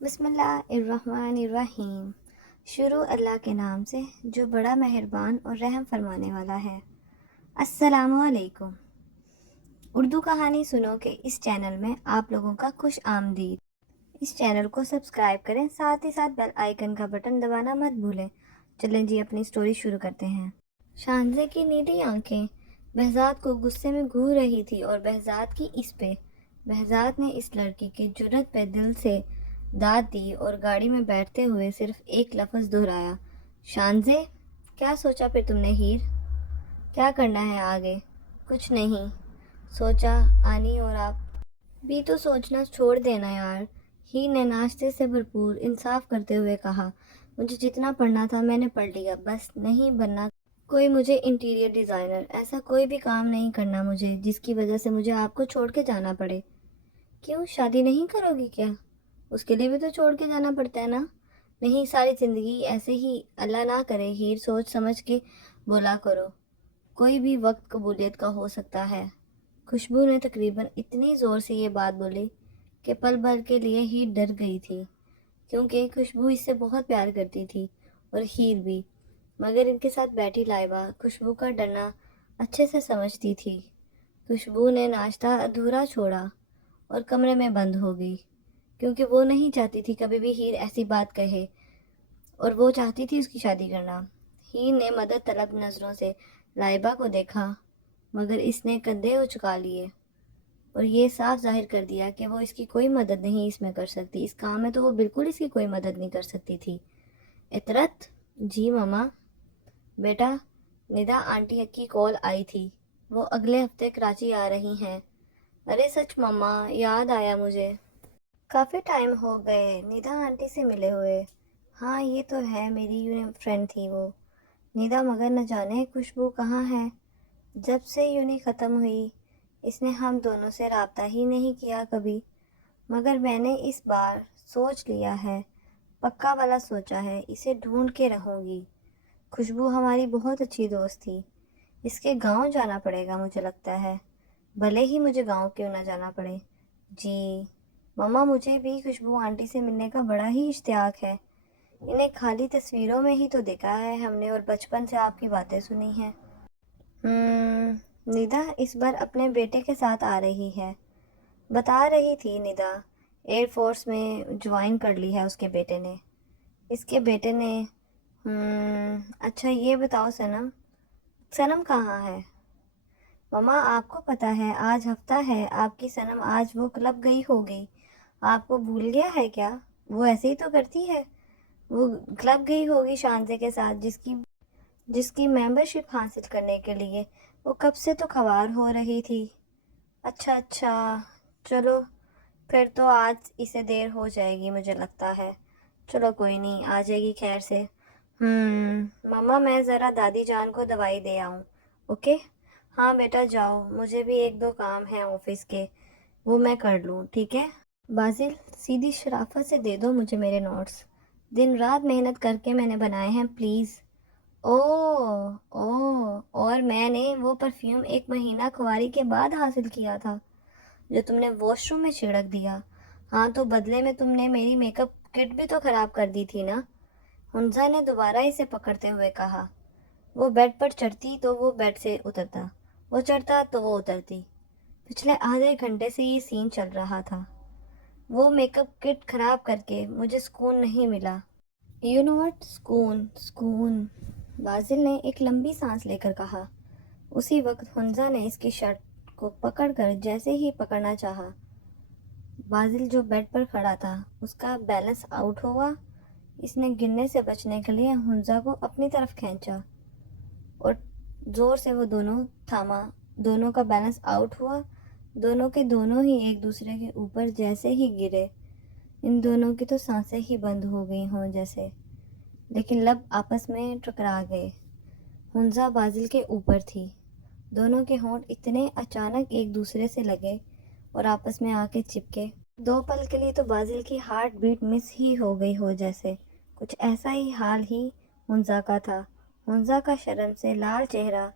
بسم اللہ الرحمن الرحیم۔ شروع اللہ کے نام سے جو بڑا مہربان اور رحم فرمانے والا ہے۔ السلام علیکم۔ اردو کہانی سنو کے اس چینل میں آپ لوگوں کا خوش آمدید۔ اس چینل کو سبسکرائب کریں، ساتھ ہی ساتھ بیل آئیکن کا بٹن دبانا مت بھولیں۔ چلیں جی اپنی سٹوری شروع کرتے ہیں۔ شانزے کی نیلی آنکھیں بہزاد کو غصے میں گھور رہی تھی اور بہزاد کی اس پہ بہزاد نے اس لڑکی کے جرأت پہ دل سے داد دی اور گاڑی میں بیٹھتے ہوئے صرف ایک لفظ دہرایا، شانزے۔ کیا سوچا پھر تم نے ہیر؟ کیا کرنا ہے آگے؟ کچھ نہیں سوچا آنی، اور آپ بھی تو سوچنا چھوڑ دینا یار، ہیر نے ناشتے سے بھرپور انصاف کرتے ہوئے کہا۔ مجھے جتنا پڑھنا تھا میں نے پڑھ لیا، بس نہیں بننا کوئی مجھے انٹیریئر ڈیزائنر۔ ایسا کوئی بھی کام نہیں کرنا مجھے جس کی وجہ سے مجھے آپ کو چھوڑ کے جانا پڑے۔ کیوں شادی نہیں کرو گی کیا؟ اس کے لیے بھی تو چھوڑ کے جانا پڑتا ہے نا۔ نہیں، ساری زندگی ایسے ہی اللہ نہ کرے ہیر، سوچ سمجھ کے بولا کرو، کوئی بھی وقت قبولیت کا ہو سکتا ہے۔ خوشبو نے تقریباً اتنی زور سے یہ بات بولی کہ پل بھر کے لیے ہیر ڈر گئی تھی، کیونکہ خوشبو اس سے بہت پیار کرتی تھی اور ہیر بھی، مگر ان کے ساتھ بیٹھی لائبہ خوشبو کا ڈرنا اچھے سے سمجھتی تھی۔ خوشبو نے ناشتہ ادھورا چھوڑا اور کمرے میں بند ہو گئی، کیونکہ وہ نہیں چاہتی تھی کبھی بھی ہیر ایسی بات کہے، اور وہ چاہتی تھی اس کی شادی کرنا۔ ہیر نے مدد طلب نظروں سے لائبہ کو دیکھا، مگر اس نے کندھے اچکا لیے اور یہ صاف ظاہر کر دیا کہ وہ اس کی کوئی مدد نہیں اس میں کر سکتی۔ اس کام میں تو وہ بالکل اس کی کوئی مدد نہیں کر سکتی تھی۔ اطرت، جی ماما۔ بیٹا، ندا آنٹی کی کال آئی تھی، وہ اگلے ہفتے کراچی آ رہی ہیں۔ ارے سچ ماما، یاد آیا مجھے، کافی ٹائم ہو گئے ندا آنٹی سے ملے ہوئے۔ ہاں یہ تو ہے، میری فرینڈ تھی وہ ندا، مگر نہ جانے خوشبو کہاں ہے۔ جب سے یونی ختم ہوئی اس نے ہم دونوں سے رابطہ ہی نہیں کیا کبھی، مگر میں نے اس بار سوچ لیا ہے، پکا والا سوچا ہے، اسے ڈھونڈ کے رہوں گی۔ خوشبو ہماری بہت اچھی دوست تھی۔ اس کے گاؤں جانا پڑے گا مجھے لگتا ہے، بھلے ہی مجھے گاؤں کیوں نہ جانا پڑے۔ جی ماما، مجھے بھی خوشبو آنٹی سے ملنے کا بڑا ہی اشتیاق ہے۔ انہیں خالی تصویروں میں ہی تو دیکھا ہے ہم نے، اور بچپن سے آپ کی باتیں سنی ہیں۔ ندا اس بار اپنے بیٹے کے ساتھ آ رہی ہے، بتا رہی تھی ندا، ایئر فورس میں جوائن کر لی ہے اس کے بیٹے نے۔ اس کے بیٹے نے اچھا یہ بتاؤ سنم، سنم کہاں ہے؟ ماما آپ کو پتہ ہے آج ہفتہ ہے آپ کی سنم، آج وہ کلب گئی ہوگی، آپ کو بھول گیا ہے کیا؟ وہ ایسے ہی تو کرتی ہے، وہ کلب گئی ہوگی شانزے کے ساتھ، جس کی ممبرشپ حاصل کرنے کے لیے وہ کب سے تو خوار ہو رہی تھی۔ اچھا، چلو پھر تو آج اسے دیر ہو جائے گی مجھے لگتا ہے۔ چلو کوئی نہیں، آ جائے گی خیر سے۔ ماما میں ذرا دادی جان کو دوائی دے آؤں، اوکے؟ ہاں بیٹا جاؤ، مجھے بھی ایک دو کام ہیں آفس کے، وہ میں کر لوں، ٹھیک ہے؟ بازل، سیدھی شرافت سے دے دو مجھے میرے نوٹس، دن رات محنت کر کے میں نے بنائے ہیں، پلیز۔ اور میں نے وہ پرفیوم 1 مہینہ خواری کے بعد حاصل کیا تھا جو تم نے واش روم میں چھڑک دیا۔ ہاں تو بدلے میں تم نے میری میک اپ کٹ بھی تو خراب کر دی تھی نا، حنزہ نے دوبارہ اسے پکڑتے ہوئے کہا۔ وہ بیڈ پر چڑھتی تو وہ بیڈ سے اترتا، وہ چڑھتا تو وہ اترتی۔ پچھلے آدھے گھنٹے سے یہ سین چل رہا تھا، وہ میک اپ کٹ خراب کر کے مجھے سکون نہیں ملا۔ یو نو وٹ، سکون، بازل نے ایک لمبی سانس لے کر کہا۔ اسی وقت حنزہ نے اس کی شرٹ کو پکڑ کر جیسے ہی پکڑنا چاہا، بازل جو بیڈ پر کھڑا تھا اس کا بیلنس آؤٹ ہوا۔ اس نے گرنے سے بچنے کے لیے حنزہ کو اپنی طرف کھینچا اور زور سے وہ دونوں تھاما، دونوں کا بیلنس آؤٹ ہوا، دونوں کے دونوں ہی ایک دوسرے کے اوپر جیسے ہی گرے، ان دونوں کی تو سانسیں ہی بند ہو گئی ہوں جیسے، لیکن لب آپس میں ٹکرا گئے۔ حنزہ بازل کے اوپر تھی، دونوں کے ہونٹ اتنے اچانک ایک دوسرے سے لگے اور آپس میں آ کے چپکے، 2 پل کے لیے تو بازل کی ہارٹ بیٹ مس ہی ہو گئی ہو جیسے۔ کچھ ایسا ہی حال ہی حنزہ کا تھا۔ حنزہ کا شرم سے لال چہرہ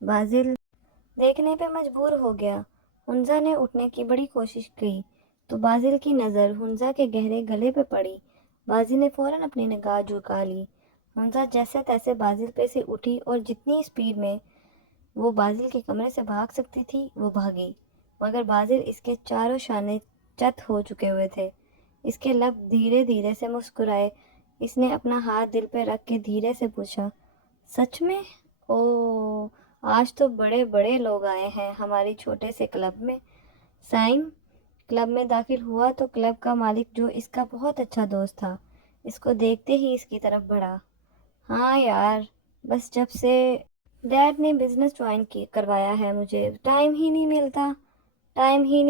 بازل دیکھنے پہ مجبور ہو گیا۔ حنزہ نے اٹھنے کی بڑی کوشش کی، تو بازل کی نظر حنزہ کے گہرے گلے پہ پڑی۔ بازل نے فوراً اپنی نگاہ جھکا لی۔ حنزہ جیسے تیسے بازل پہ سے اٹھی اور جتنی اسپیڈ میں وہ بازل کے کمرے سے بھاگ سکتی تھی وہ بھاگی، مگر بازل اس کے چاروں شانے چت ہو چکے ہوئے تھے۔ اس کے لب دھیرے دھیرے سے مسکرائے۔ اس نے اپنا ہاتھ دل پہ رکھ کے دھیرے سے پوچھا، سچ میں؟ اوہ، آج تو بڑے بڑے لوگ آئے ہیں ہماری چھوٹے سے کلب میں۔ سائم کلب میں داخل ہوا تو کلب کا مالک، جو اس کا بہت اچھا دوست تھا، اس کو دیکھتے ہی اس کی طرف بڑھا۔ ہاں یار، بس جب سے ڈیڈ نے بزنس جوائن کروایا ہے مجھے ٹائم ہی نہیں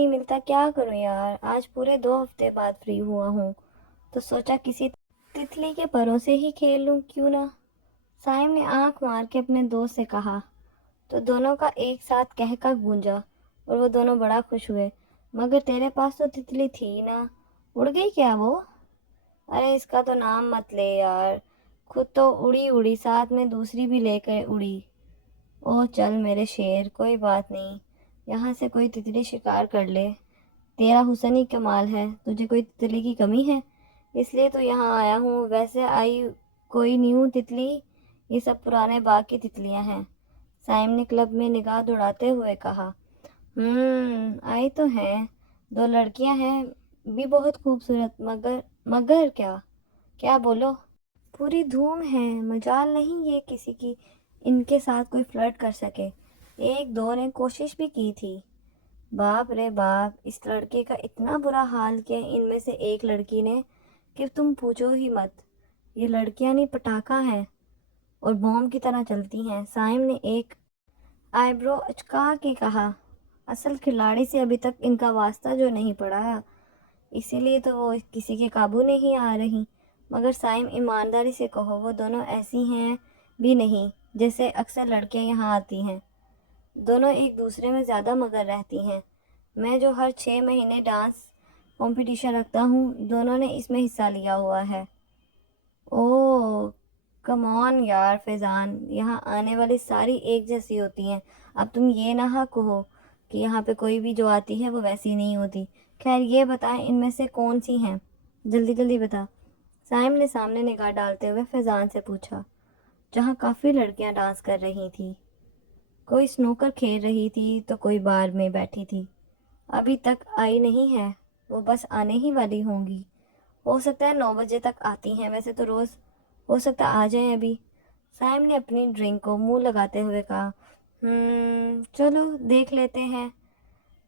ملتا، کیا کروں یار۔ آج پورے 2 ہفتے بعد فری ہوا ہوں تو سوچا کسی تتلی کے پروں سے ہی کھیل لوں کیوں نہ۔ سائم نے آنکھ مار کے اپنے دوست سے کہا تو دونوں کا ایک ساتھ کہکا گونجا اور وہ دونوں بڑا خوش ہوئے۔ مگر تیرے پاس تو تتلی تھی نا، اڑ گئی کیا وہ؟ ارے اس کا تو نام مت لے یار، خود تو اڑی ساتھ میں دوسری بھی لے کر اڑی۔ او چل میرے شیر، کوئی بات نہیں، یہاں سے کوئی تتلی شکار کر لے، تیرا حسن ہی کمال ہے، تجھے کوئی تتلی کی کمی ہے، اس لیے تو یہاں آیا ہوں۔ ویسے آئی کوئی نیو تتلی؟ یہ سب پرانے باغ کی تتلیاں ہیں، سائم نے کلب میں نگاہ دوڑاتے ہوئے کہا۔ آئی تو ہیں، 2 لڑکیاں ہیں بھی بہت خوبصورت، مگر کیا بولو؟ پوری دھوم ہے، مجال نہیں یہ کسی کی ان کے ساتھ کوئی فلرٹ کر سکے۔ 1 2 نے کوشش بھی کی تھی۔ باپ رے باپ، اس لڑکے کا اتنا برا حال کیا ان میں سے ایک لڑکی نے کہ تم پوچھو ہی مت۔ یہ لڑکیاں نہیں پٹاخہ ہیں اور بوم کی طرح چلتی ہیں۔ سائم نے ایک آئی برو اچکا کے کہا، اصل کھلاڑی سے ابھی تک ان کا واسطہ جو نہیں پڑا، اسی لیے تو وہ کسی کے قابو نہیں آ رہی۔ مگر سائم ایمانداری سے کہو، وہ دونوں ایسی ہیں بھی نہیں جیسے اکثر لڑکیاں یہاں آتی ہیں۔ دونوں ایک دوسرے میں زیادہ مگر رہتی ہیں۔ میں جو ہر 6 مہینے ڈانس کمپٹیشن رکھتا ہوں، دونوں نے اس میں حصہ لیا ہوا ہے۔ اوہ کم آن یار فیضان، یہاں آنے والی ساری ایک جیسی ہوتی ہیں۔ اب تم یہ نہ کہو کہ یہاں پہ کوئی بھی جو آتی ہے وہ ویسی نہیں ہوتی۔ خیر یہ بتائیں ان میں سے کون سی ہیں، جلدی بتا۔ سائم نے سامنے نگاہ ڈالتے ہوئے فیضان سے پوچھا، جہاں کافی لڑکیاں ڈانس کر رہی تھی۔ کوئی سنوکر کھیل رہی تھی تو کوئی بار میں بیٹھی تھی۔ ابھی تک آئی نہیں ہے، وہ بس آنے ہی والی ہوں گی، ہو سکتا ہے 9 بجے تک آتی ہیں، ویسے تو روز ہو سکتا آ جائیں ابھی۔ سائم نے اپنی ڈرنک کو منہ لگاتے ہوئے کہا، چلو دیکھ لیتے ہیں،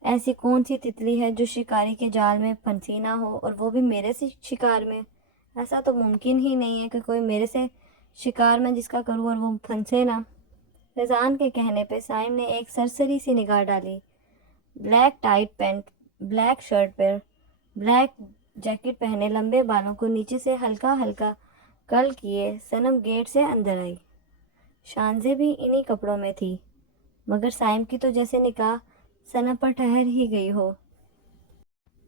ایسی کون سی تتلی ہے جو شکاری کے جال میں پھنسی نہ ہو، اور وہ بھی میرے سے شکار میں۔ ایسا تو ممکن ہی نہیں ہے کہ کوئی میرے سے شکار میں جس کا کروں اور وہ پھنسے نہ۔ فیضان کے کہنے پہ سائم نے ایک سرسری سی نگاہ ڈالی۔ Black tight pant, black shirt پر بلیک جیکٹ پہنے، لمبے بالوں کو نیچے سے ہلکا ہلکا کرل کیے صنم گیٹ سے اندر آئی۔ شانزے بھی انہی کپڑوں میں تھی، مگر سائم کی تو جیسے نگاہ صنم پر ٹھہر ہی گئی ہو۔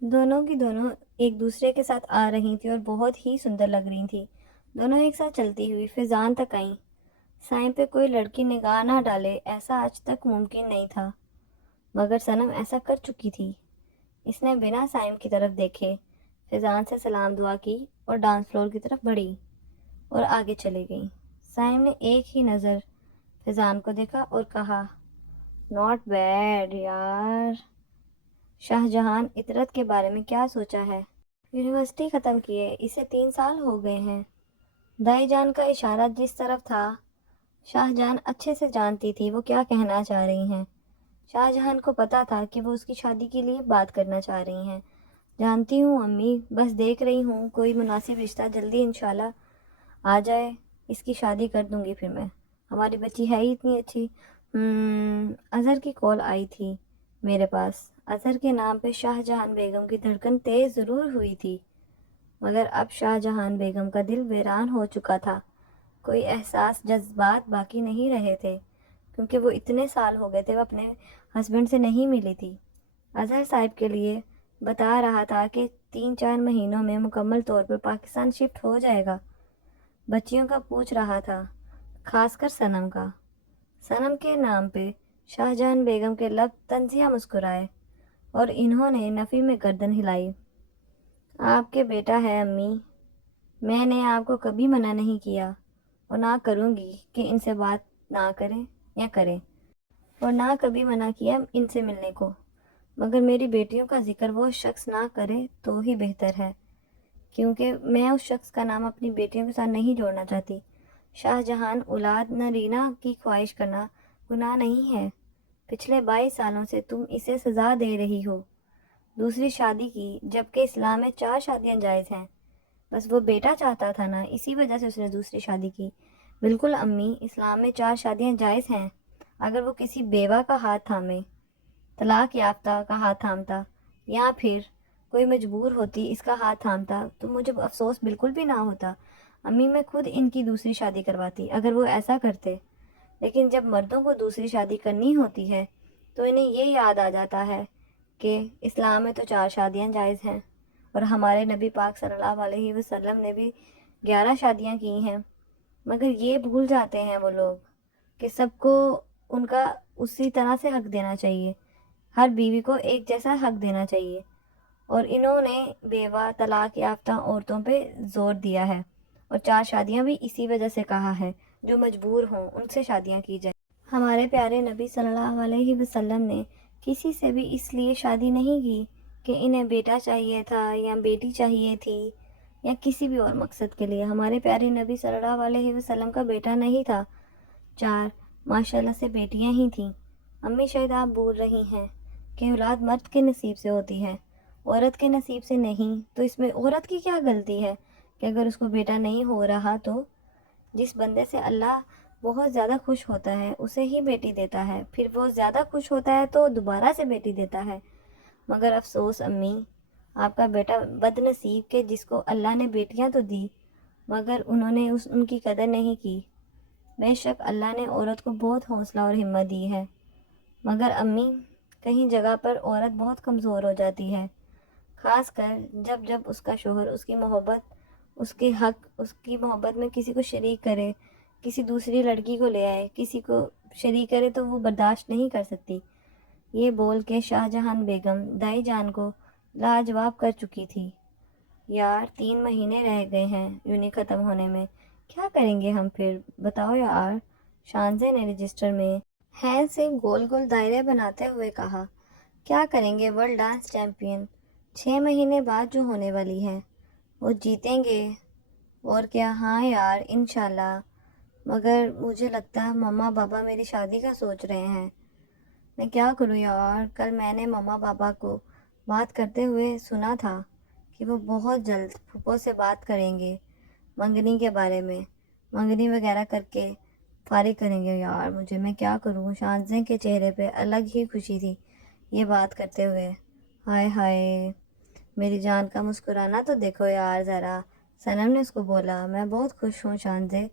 دونوں کی دونوں ایک دوسرے کے ساتھ آ رہی تھیں اور بہت ہی سندر لگ رہی تھیں۔ دونوں ایک ساتھ چلتی ہوئی فیضان تک آئیں۔ سائم پہ کوئی لڑکی نگاہ نہ ڈالے ایسا آج تک ممکن نہیں تھا، مگر صنم ایسا کر چکی تھی۔ اس نے بنا سائم کی طرف دیکھے فیضان سے سلام دعا کی اور ڈانس فلور کی طرف بڑھی اور آگے چلی گئی۔ سائم نے ایک ہی نظر فیضان کو دیکھا اور کہا، ناٹ بیڈ یار۔ شاہ جہان عطرت کے بارے میں کیا سوچا ہے؟ یونیورسٹی ختم کیے اسے 3 سال ہو گئے ہیں۔ دائی جان کا اشارہ جس طرف تھا، شاہ جہان اچھے سے جانتی تھی وہ کیا کہنا چاہ رہی ہیں۔ شاہ جہان کو پتا تھا کہ وہ اس کی شادی کے لیے بات کرنا چاہ رہی ہیں۔ جانتی ہوں امی، بس دیکھ رہی ہوں کوئی مناسب رشتہ جلدی انشاءاللہ آ جائے، اس کی شادی کر دوں گی پھر میں، ہماری بچی ہے ہی اتنی اچھی۔ اظہر کی کال آئی تھی میرے پاس۔ اظہر کے نام پہ شاہ جہان بیگم کی دھڑکن تیز ضرور ہوئی تھی، مگر اب شاہ جہان بیگم کا دل ویران ہو چکا تھا۔ کوئی احساس جذبات باقی نہیں رہے تھے، کیونکہ وہ اتنے سال ہو گئے تھے وہ اپنے ہسبینڈ سے نہیں ملی تھی۔ اظہر صاحب کے لیے بتا رہا تھا کہ 3 4 مہینوں میں مکمل طور پر پاکستان شفٹ ہو جائے گا۔ بچیوں کا پوچھ رہا تھا، خاص کر صنم کا۔ صنم کے نام پہ شاہ جہان بیگم کے لب تنزیہ مسکرائے۔ اور انہوں نے نفی میں گردن ہلائی۔ آپ کے بیٹا ہے امی، میں نے آپ کو کبھی منع نہیں کیا اور نہ کروں گی کہ ان سے بات نہ کریں یا کریں، اور نہ کبھی منع کیا ان سے ملنے کو، مگر میری بیٹیوں کا ذکر وہ شخص نہ کرے تو ہی بہتر ہے، کیونکہ میں اس شخص کا نام اپنی بیٹیوں کے ساتھ نہیں جوڑنا چاہتی۔ شاہ جہان، اولاد نرینہ کی خواہش کرنا گناہ نہیں ہے۔ پچھلے 22 سالوں سے تم اسے سزا دے رہی ہو، دوسری شادی کی، جبکہ اسلام میں 4 شادیاں جائز ہیں۔ بس وہ بیٹا چاہتا تھا نا، اسی وجہ سے اس نے دوسری شادی کی۔ بالکل امی، اسلام میں 4 شادیاں جائز ہیں۔ اگر وہ کسی بیوہ کا ہاتھ تھامے، طلاق یافتہ کا ہاتھ تھامتا، یا پھر کوئی مجبور ہوتی اس کا ہاتھ تھامتا، تو مجھے افسوس بالکل بھی نہ ہوتا۔ امی، میں خود ان کی دوسری شادی کرواتی اگر وہ ایسا کرتے، لیکن جب مردوں کو دوسری شادی کرنی ہوتی ہے تو انہیں یہ یاد آ جاتا ہے کہ اسلام میں تو 4 شادیاں جائز ہیں، اور ہمارے نبی پاک صلی اللہ علیہ وسلم نے بھی 11 شادیاں کی ہیں۔ مگر یہ بھول جاتے ہیں وہ لوگ کہ سب کو ان کا اسی طرح سے حق دینا چاہیے، ہر بیوی کو ایک جیسا حق دینا چاہیے، اور انہوں نے بیوہ طلاق یافتہ عورتوں پہ زور دیا ہے، اور 4 شادیاں بھی اسی وجہ سے کہا ہے، جو مجبور ہوں ان سے شادیاں کی جائیں۔ ہمارے پیارے نبی صلی اللہ علیہ وسلم نے کسی سے بھی اس لیے شادی نہیں کی کہ انہیں بیٹا چاہیے تھا یا بیٹی چاہیے تھی یا کسی بھی اور مقصد کے لیے۔ ہمارے پیارے نبی صلی اللہ علیہ وسلم کا بیٹا نہیں تھا، 4 ماشاءاللہ سے بیٹیاں ہی تھیں۔ امی، شاید آپ بول رہی ہیں کہ اولاد مرد کے نصیب سے ہوتی ہے، عورت کے نصیب سے نہیں، تو اس میں عورت کی کیا غلطی ہے کہ اگر اس کو بیٹا نہیں ہو رہا تو جس بندے سے اللہ بہت زیادہ خوش ہوتا ہے اسے ہی بیٹی دیتا ہے، پھر وہ زیادہ خوش ہوتا ہے تو دوبارہ سے بیٹی دیتا ہے۔ مگر افسوس امی، آپ کا بیٹا بد نصیب کہ جس کو اللہ نے بیٹیاں تو دی مگر انہوں نے ان کی قدر نہیں کی۔ بے شک اللہ نے عورت کو بہت حوصلہ اور ہمت دی ہے، مگر امی، کہیں جگہ پر عورت بہت کمزور ہو جاتی ہے، خاص کر جب اس کا شوہر اس کی محبت، اس کے حق، اس کی محبت میں کسی کو شریک کرے، کسی دوسری لڑکی کو لے آئے، کسی کو شریک کرے تو وہ برداشت نہیں کر سکتی۔ یہ بول کے شاہ جہان بیگم دائی جان کو لاجواب کر چکی تھی۔ یار 3 مہینے رہ گئے ہیں یونی ختم ہونے میں، کیا کریں گے ہم پھر بتاؤ یار؟ شانزے نے رجسٹر میں ہینڈ سے گول گول دائرے بناتے ہوئے کہا، کیا کریں گے؟ ورلڈ ڈانس چیمپئن 6 مہینے بعد جو ہونے والی ہے وہ جیتیں گے، اور کیا؟ ہاں یار انشاءاللہ، مگر مجھے لگتا ہے مما پاپا میری شادی کا سوچ رہے ہیں۔ میں کیا کروں یار؟ کل میں نے مما پاپا کو بات کرتے ہوئے سنا تھا کہ وہ بہت جلد پھپھو سے بات کریں گے منگنی کے بارے میں، منگنی وغیرہ کر کے فارغ کریں گے۔ یار مجھے، میں کیا کروں؟ شانزے کے چہرے پہ الگ ہی خوشی تھی یہ بات کرتے ہوئے۔ ہائے ہائے، میری جان کا مسکرانا تو دیکھو یار ذرا، صنم نے اس کو بولا۔ میں بہت خوش ہوں شانزے،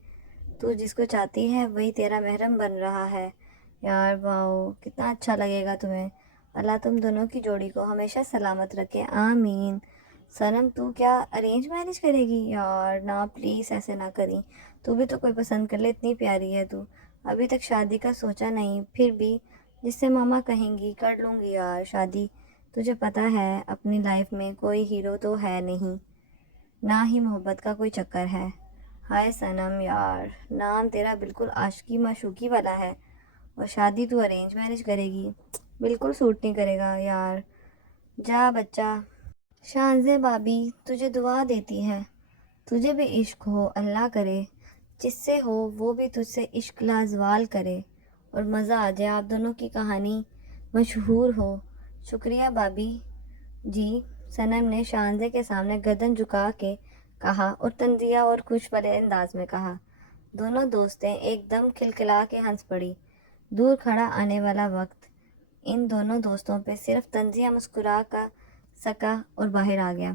تو جس کو چاہتی ہے وہی تیرا محرم بن رہا ہے۔ یار واؤ، کتنا اچھا لگے گا تمہیں، اللہ تم دونوں کی جوڑی کو ہمیشہ سلامت رکھے، آمین۔ صنم، تو کیا ارینج میرج کرے گی؟ یار نا پلیز ایسے نہ کریں، تو بھی تو کوئی پسند کر لے، اتنی پیاری ہے تو۔ ابھی تک شادی کا سوچا نہیں، پھر بھی جس سے ماما کہیں گی کر لوں گی یار شادی۔ تجھے پتہ ہے اپنی لائف میں کوئی ہیرو تو ہے نہیں، نہ ہی محبت کا کوئی چکر ہے۔ ہائے صنم یار، نام تیرا بالکل عاشقی معشوقی والا ہے، اور شادی تو ارینج میرج کرے گی، بالکل سوٹ نہیں کرے گا یار۔ جا بچہ۔ شانزے بابی تجھے دعا دیتی ہے، تجھے بھی عشق ہو، اللہ کرے جس سے ہو وہ بھی تجھ سے عشق لازوال کرے، اور مزہ آ جائے، آپ دونوں کی کہانی مشہور ہو۔ شکریہ بابی جی، صنم نے شانزے کے سامنے گردن جھکا کے کہا، اور تنزیہ اور خوش والے انداز میں کہا۔ دونوں دوستیں ایک دم کھلکھلا کے ہنس پڑی۔ دور کھڑا آنے والا وقت ان دونوں دوستوں پہ صرف تنزیہ مسکرا کا سکا اور باہر آ گیا۔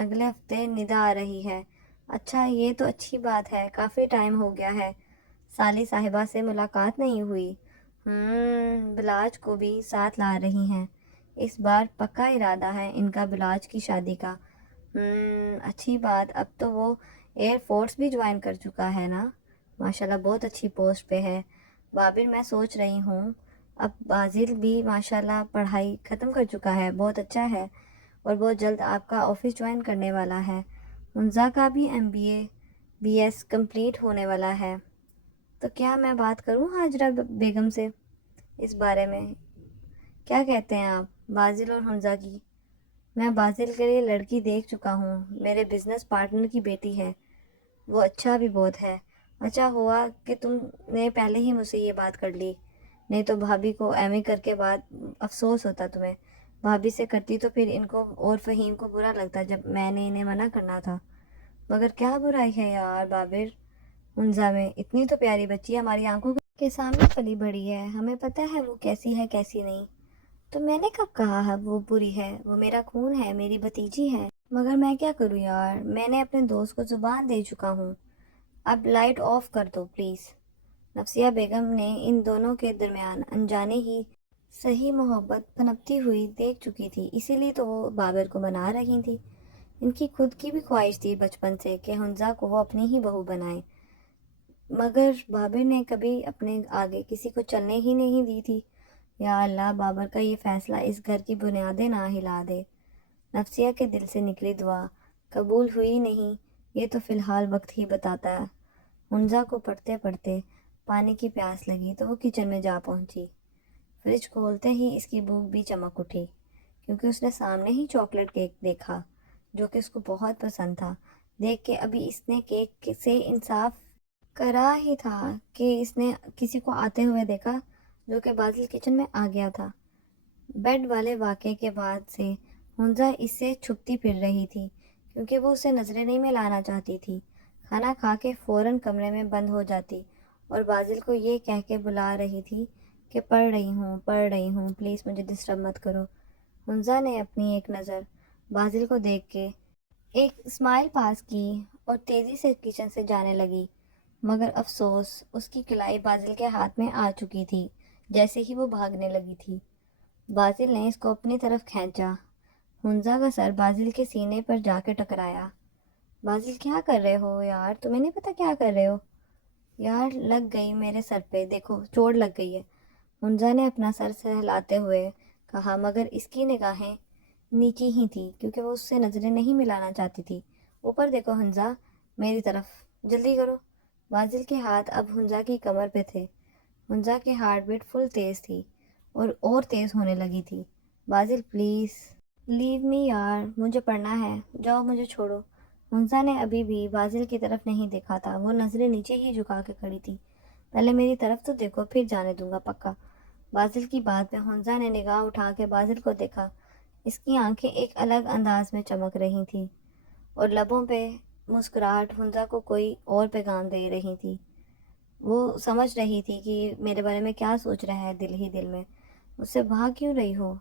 اگلے ہفتے ندا آ رہی ہے، اچھا یہ تو اچھی بات ہے، کافی ٹائم ہو گیا ہے سالی صاحبہ سے ملاقات نہیں ہوئی۔ بلاج کو بھی ساتھ لا رہی ہیں، اس بار پکا ارادہ ہے ان کا بلاج کی شادی کا۔ اچھی بات، اب تو وہ ایئر فورس بھی جوائن کر چکا ہے نا، ماشاءاللہ بہت اچھی پوسٹ پہ ہے۔ بابر، میں سوچ رہی ہوں اب بازل بھی ماشاءاللہ پڑھائی ختم کر چکا ہے، بہت اچھا ہے، اور بہت جلد آپ کا آفس جوائن کرنے والا ہے۔ منزا کا بھی MBA BS کمپلیٹ ہونے والا ہے۔ تو کیا میں بات کروں ہاجرہ بیگم سے اس بارے میں؟ کیا کہتے ہیں آپ بازل اور حمزہ کی؟ میں بازل کے لیے لڑکی دیکھ چکا ہوں، میرے بزنس پارٹنر کی بیٹی ہے، وہ اچھا بھی بہت ہے۔ اچھا ہوا کہ تم نے پہلے ہی مجھ سے یہ بات کر لی، نہیں تو بھابھی کو ایم اے کر کے بعد افسوس ہوتا تمہیں۔ بھابھی سے کرتی تو پھر ان کو اور فہیم کو برا لگتا جب میں نے انہیں منع کرنا تھا۔ مگر کیا برائی ہے یار بابر، منزا میں اتنی تو پیاری بچی ہماری آنکھوں کے سامنے پلی بڑی ہے، ہمیں پتہ ہے وہ کیسی ہے کیسی نہیں۔ تو میں نے کب کہا ہے وہ بری ہے؟ وہ میرا خون ہے، میری بھتیجی ہے۔ مگر میں کیا کروں یار، میں نے اپنے دوست کو زبان دے چکا ہوں۔ اب لائٹ آف کر دو پلیز۔ نفسیہ بیگم نے ان دونوں کے درمیان انجانے ہی صحیح محبت پنپتی ہوئی دیکھ چکی تھی، اسی لیے تو وہ بابر کو منا رہی تھی۔ ان کی خود کی بھی خواہش تھی بچپن سے کہ حنزہ کو وہ اپنی ہی بہو بنائے، مگر بابر نے کبھی اپنے آگے کسی کو چلنے ہی نہیں دی تھی۔ یا اللہ، بابر کا یہ فیصلہ اس گھر کی بنیادیں نہ ہلا دے۔ نفسیہ کے دل سے نکلی دعا قبول ہوئی نہیں، یہ تو فی الحال وقت ہی بتاتا ہے۔ حنزہ کو پڑھتے پڑھتے پانی کی پیاس لگی تو وہ کچن میں جا پہنچی۔ فریج کھولتے ہی اس کی بھوک بھی چمک اٹھی، کیونکہ اس نے سامنے ہی چاکلیٹ کیک دیکھا جو کہ اس کو بہت پسند تھا۔ دیکھ کے ابھی اس نے کیک سے انصاف کرا ہی تھا کہ اس نے کسی کو آتے ہوئے دیکھا جو کہ بازل کچن میں آ گیا تھا۔ بیڈ والے واقعے کے بعد سے حنزہ اس سے چھپتی پھر رہی تھی، کیونکہ وہ اسے نظریں نہیں ملانا چاہتی تھی۔ کھانا کھا کے فوراً کمرے میں بند ہو جاتی اور بازل کو یہ کہہ کے بلا رہی تھی کہ پڑھ رہی ہوں پلیز مجھے ڈسٹرب مت کرو۔ حنزہ نے اپنی ایک نظر بازل کو دیکھ کے ایک اسمائل پاس کی اور تیزی سے کچن سے جانے لگی، مگر افسوس اس کی کلائی بازل کے ہاتھ میں آ چکی تھی جیسے ہی وہ بھاگنے لگی تھی۔ بازل نے اس کو اپنی طرف کھینچا، حنزہ کا سر بازل کے سینے پر جا کے ٹکرایا۔ بازل کیا کر رہے ہو یار، تمہیں نہیں پتا کیا کر رہے ہو؟ یار لگ گئی میرے سر پہ، دیکھو چوٹ لگ گئی ہے، حنزہ نے اپنا سر سہلاتے ہوئے کہا، مگر اس کی نگاہیں نیچی ہی تھی کیونکہ وہ اس سے نظریں نہیں ملانا چاہتی تھی۔ اوپر دیکھو حنزہ، میری طرف، جلدی کرو۔ بازل کے ہاتھ اب حنزہ کی کمر پہ تھے۔ حنزہ کی ہارٹ بیٹ فل تیز تھی اور تیز ہونے لگی تھی۔ بازل پلیز لیو می یار، مجھے پڑھنا ہے، جاؤ مجھے چھوڑو۔ حنزہ نے ابھی بھی بازل کی طرف نہیں دیکھا تھا، وہ نظریں نیچے ہی جھکا کے کھڑی تھی۔ پہلے میری طرف تو دیکھو پھر جانے دوں گا پکا۔ بازل کی بات پہ حنزہ نے نگاہ اٹھا کے بازل کو دیکھا، اس کی آنکھیں ایک الگ انداز میں چمک رہی تھیں اور لبوں پہ مسکراہٹ حنزہ کو کوئی اور پیغام دے رہی تھی۔ وہ سمجھ رہی تھی کہ میرے بارے میں کیا سوچ رہا ہے دل ہی دل میں۔ مجھ سے بھاگ کیوں رہی ہو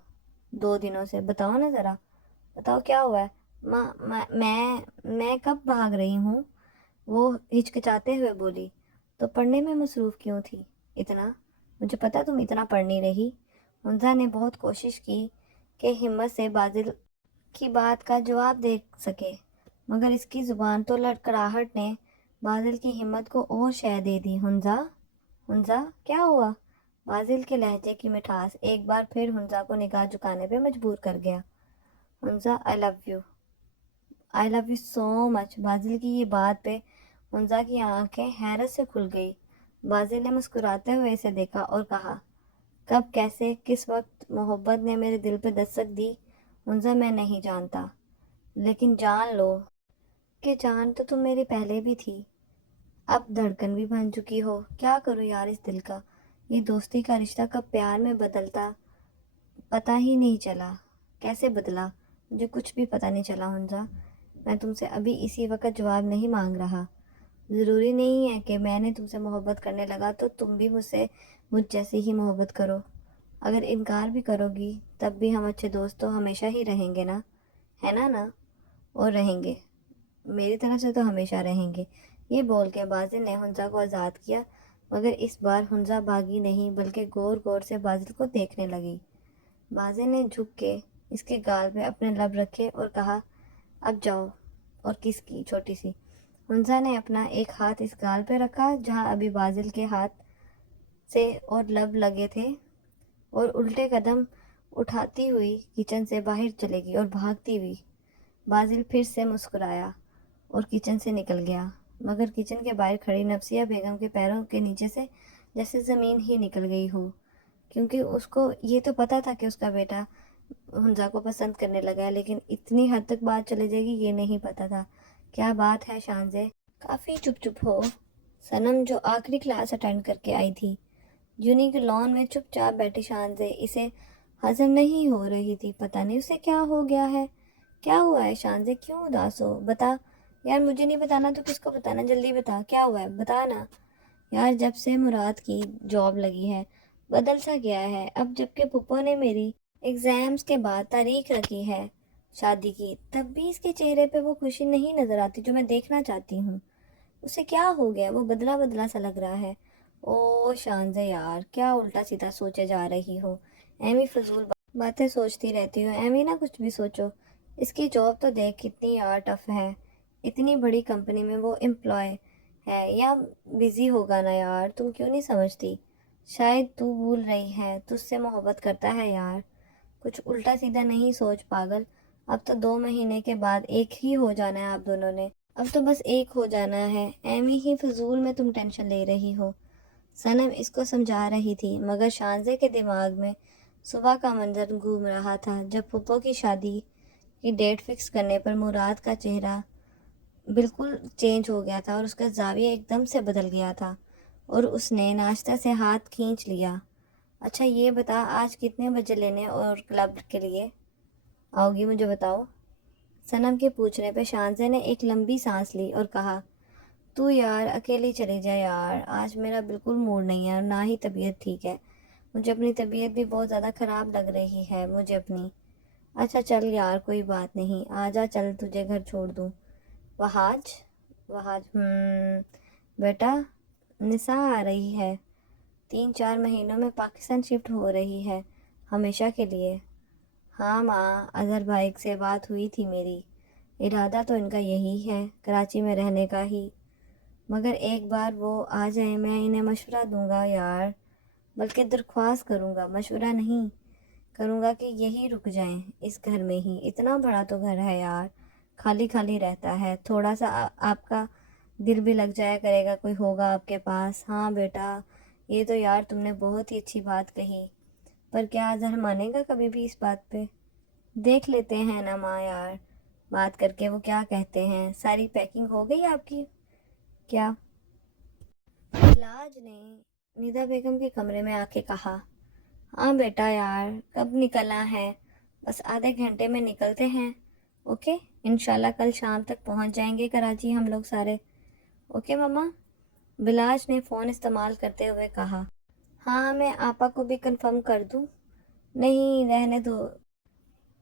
2 دنوں سے؟ بتاؤ نا ذرا، بتاؤ کیا ہوا ہے؟ ماں میں کب بھاگ رہی ہوں؟ وہ ہچکچاتے ہوئے بولی۔ تو پڑھنے میں مصروف کیوں تھی اتنا؟ مجھے پتا تم اتنا پڑھ نہیں رہی۔ حنزہ نے بہت کوشش کی کہ ہمت سے بازل کی بات کا جواب دے سکے، مگر اس کی زبان تو لڑکڑاہٹ نے بازل کی ہمت کو اور شے دے دی۔ حنزہ کیا ہوا؟ بازل کے لہجے کی مٹھاس ایک بار پھر حنزہ کو نگاہ جھکانے پہ مجبور کر گیا۔ حنزہ آئی لو یو سو مچ۔ بازل کی یہ بات پہ حنزہ کی آنکھیں حیرت سے کھل گئی۔ بازل نے مسکراتے ہوئے اسے دیکھا اور کہا، کب کیسے کس وقت محبت نے میرے دل پہ دستک دی حنزہ میں نہیں جانتا، لیکن جان لو کہ جان تو تم میری پہلے بھی تھی، اب دھڑکن بھی بن چکی ہو۔ کیا کروں یار اس دل کا، یہ دوستی کا رشتہ کب پیار میں بدلتا پتہ ہی نہیں چلا۔ کیسے بدلا مجھے کچھ بھی پتہ نہیں چلا حنزہ۔ میں تم سے ابھی اسی وقت جواب نہیں مانگ رہا، ضروری نہیں ہے کہ میں نے تم سے محبت کرنے لگا تو تم بھی مجھ جیسے ہی محبت کرو۔ اگر انکار بھی کرو گی تب بھی ہم اچھے دوست تو ہمیشہ ہی رہیں گے نا، ہے نا؟ اور رہیں گے، میری طرف سے تو ہمیشہ رہیں گے۔ یہ بول کے بازل نے حنزہ کو آزاد کیا، مگر اس بار حنزہ بھاگی نہیں بلکہ غور غور سے بازل کو دیکھنے لگی۔ بازل نے جھک کے اس کے گال پہ اپنے لب رکھے اور کہا، اب جاؤ، اور کس کی چھوٹی سی۔ حنزہ نے اپنا ایک ہاتھ اس گال پہ رکھا جہاں ابھی بازل کے ہاتھ سے اور لب لگے تھے، اور الٹے قدم اٹھاتی ہوئی کچن سے باہر چلے گی اور بھاگتی ہوئی۔ بازل پھر سے مسکرایا اور کچن سے نکل گیا، مگر کچن کے باہر کھڑی نفسیہ بیگم کے پیروں کے نیچے سے جیسے زمین ہی نکل گئی ہو، کیونکہ اس کو یہ تو پتہ تھا کہ اس کا بیٹا حمزہ کو پسند کرنے لگا ہے، لیکن اتنی حد تک بات چلے جائے گی یہ نہیں پتہ تھا۔ کیا بات ہے شانزے، کافی چپ ہو۔ صنم جو آخری کلاس اٹینڈ کر کے آئی تھی، جونی کے لان میں چپ چاپ بیٹھی شانزے اسے ہضم نہیں ہو رہی تھی۔ پتہ نہیں اسے کیا ہو گیا ہے۔ کیا ہوا ہے شانزے، کیوں اداس ہو؟ بتا یار، مجھے نہیں بتانا تو کس کو بتانا، جلدی بتا کیا ہوا ہے، بتا نا یار۔ جب سے مراد کی جاب لگی ہے بدل سا گیا ہے، اب جب کہ پھپھو نے میری ایگزامز کے بعد تاریخ رکھی ہے شادی کی، تب بھی اس کے چہرے پہ وہ خوشی نہیں نظر آتی جو میں دیکھنا چاہتی ہوں۔ اسے کیا ہو گیا، وہ بدلا بدلا سا لگ رہا ہے۔ او شانزے یار، کیا الٹا سیدھا سوچے جا رہی ہو، ایویں فضول باتیں سوچتی رہتی ہو، ایویں نہ کچھ بھی سوچو۔ اس کی جاب تو دیکھ کتنی یار ٹف ہے، اتنی بڑی کمپنی میں وہ امپلائی ہے، یا بزی ہوگا نا یار، تم کیوں نہیں سمجھتی؟ شاید تو بھول رہی ہے، تجھ سے محبت کرتا ہے یار۔ کچھ الٹا سیدھا نہیں سوچ پاگل، اب تو 2 مہینے کے بعد ایک ہی ہو جانا ہے آپ دونوں نے، اب تو بس ایک ہو جانا ہے، ایویں ہی فضول میں تم ٹینشن لے رہی ہو۔ صنم اس کو سمجھا رہی تھی، مگر شانزے کے دماغ میں صبح کا منظر گھوم رہا تھا جب پھپھو کی شادی کی ڈیٹ فکس کرنے پر مراد کا چہرہ بالکل چینج ہو گیا تھا اور اس کا زاویہ ایک دم سے بدل گیا تھا، اور اس نے ناشتہ سے ہاتھ کھینچ لیا۔ اچھا یہ بتا، آج کتنے بجے لینے اور کلب کے لیے آؤ گی، مجھے بتاؤ؟ صنم کے پوچھنے پہ شانزے نے ایک لمبی سانس لی اور کہا، تو یار اکیلی چلی جا یار، آج میرا بالکل موڈ نہیں ہے اور نہ ہی طبیعت ٹھیک ہے، مجھے اپنی طبیعت بھی بہت زیادہ خراب لگ رہی ہے مجھے اپنی۔ اچھا چل یار، کوئی بات نہیں، آجا، چل تجھے گھر چھوڑ دوں۔ وہاج وہاج بیٹا، نساء آ رہی ہے، 3-4 مہینوں میں پاکستان شفٹ ہو رہی ہے ہمیشہ کے لیے۔ ہاں ماں، اظہر بھائی سے بات ہوئی تھی میری، ارادہ تو ان کا یہی ہے کراچی میں رہنے کا ہی، مگر ایک بار وہ آ جائیں میں انہیں مشورہ دوں گا یار، بلکہ درخواست کروں گا، مشورہ نہیں کروں گا کہ یہی رک جائیں اس گھر میں ہی۔ اتنا بڑا تو گھر ہے یار، خالی خالی رہتا ہے، تھوڑا سا آپ کا دل بھی لگ جایا کرے گا، کوئی ہوگا آپ کے پاس۔ ہاں بیٹا، یہ تو یار تم نے بہت ہی اچھی بات کہی، پر کیا اظہر مانے گا کبھی بھی اس بات پہ؟ دیکھ لیتے ہیں نا ماں یار، بات کر کے وہ کیا کہتے ہیں۔ ساری پیکنگ ہو گئی آپ کی کیا؟ فلاج نے ندا بیگم کے کمرے میں آ کے کہا، ہاں بیٹا یار، کب نکلنا ہے؟ بس آدھے گھنٹے میں نکلتے ہیں، اوکے؟ انشاءاللہ کل شام تک پہنچ جائیں گے کراچی ہم لوگ سارے، اوکے ماما؟ بلاج نے فون استعمال کرتے ہوئے کہا۔ ہاں، میں آپا کو بھی کنفرم کر دوں؟ نہیں رہنے دو،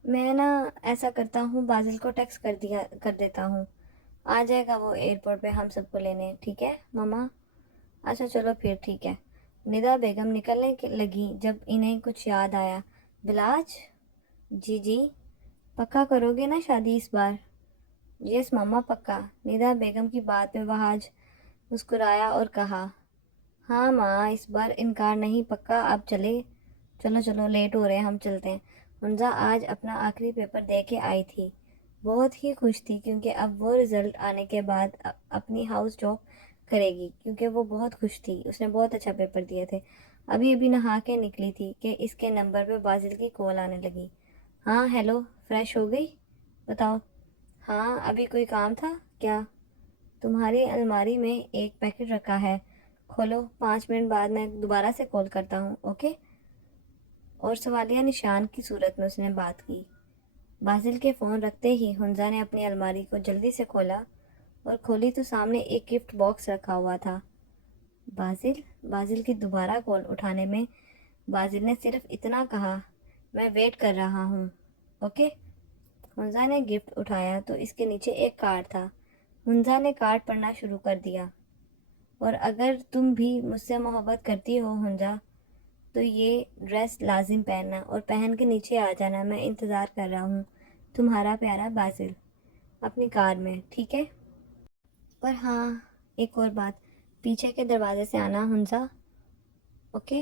میں نا ایسا کرتا ہوں، بازل کو ٹیکسٹ کر دیتا ہوں، آ جائے گا وہ ایئرپورٹ پہ ہم سب کو لینے، ٹھیک ہے ماما؟ اچھا چلو پھر ٹھیک ہے۔ ندا بیگم نکلنے لگی جب انہیں کچھ یاد آیا۔ بلاج، جی پکا کرو گے نا شادی اس بار؟ یس ماما پکا۔ ندا بیگم کی بات میں وہاج مسکرایا اور کہا، ہاں ماں، اس بار انکار نہیں، پکا۔ اب چلو لیٹ ہو رہے ہیں، ہم چلتے ہیں۔ حمزہ آج اپنا آخری پیپر دے کے آئی تھی، بہت ہی خوش تھی کیونکہ اب وہ رزلٹ آنے کے بعد اپنی ہاؤس جاب کرے گی، کیونکہ وہ بہت خوش تھی، اس نے بہت اچھا پیپر دیے تھے۔ ابھی نہا کے نکلی تھی کہ اس کے نمبر پہ بازل کی کال آنے لگی۔ ہاں ہیلو، فریش ہو گئی؟ بتاؤ۔ ہاں، ابھی کوئی کام تھا کیا؟ تمہاری الماری میں ایک پیکٹ رکھا ہے، کھولو، 5 منٹ بعد میں دوبارہ سے کال کرتا ہوں، اوکے؟ اور سوالیہ نشان کی صورت میں اس نے بات کی۔ بازل کے فون رکھتے ہی حمزہ نے اپنی الماری کو جلدی سے کھولا اور کھولی تو سامنے ایک گفٹ باکس رکھا ہوا تھا۔ بازل کی دوبارہ کال اٹھانے میں بازل نے صرف اتنا کہا، میں ویٹ کر رہا ہوں، اوکے؟ حمزہ نے گفٹ اٹھایا تو اس کے نیچے ایک کارڈ تھا۔ حمزہ نے کارڈ پڑھنا شروع کر دیا، اور اگر تم بھی مجھ سے محبت کرتی ہو حمزہ، تو یہ ڈریس لازم پہننا اور پہن کے نیچے آ جانا، میں انتظار کر رہا ہوں، تمہارا پیارا بازل، اپنی کار میں، ٹھیک ہے؟ پر ہاں، ایک اور بات، پیچھے کے دروازے سے آنا حمزہ، اوکے؟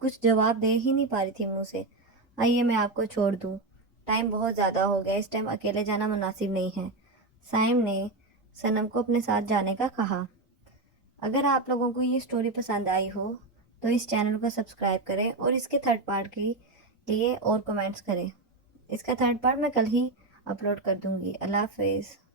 کچھ جواب دے ہی نہیں پا رہی تھی منہ سے۔ آئیے میں آپ کو چھوڑ دوں، ٹائم بہت زیادہ ہو گیا، اس ٹائم اکیلے جانا مناسب نہیں ہے۔ سائم نے صنم کو اپنے ساتھ جانے کا کہا۔ اگر آپ لوگوں کو یہ سٹوری پسند آئی ہو تو اس چینل کو سبسکرائب کریں اور اس کے تھرڈ پارٹ کے لیے اور کمنٹس کریں۔ اس کا تھرڈ پارٹ میں کل ہی اپلوڈ کر دوں گی۔ اللہ حافظ۔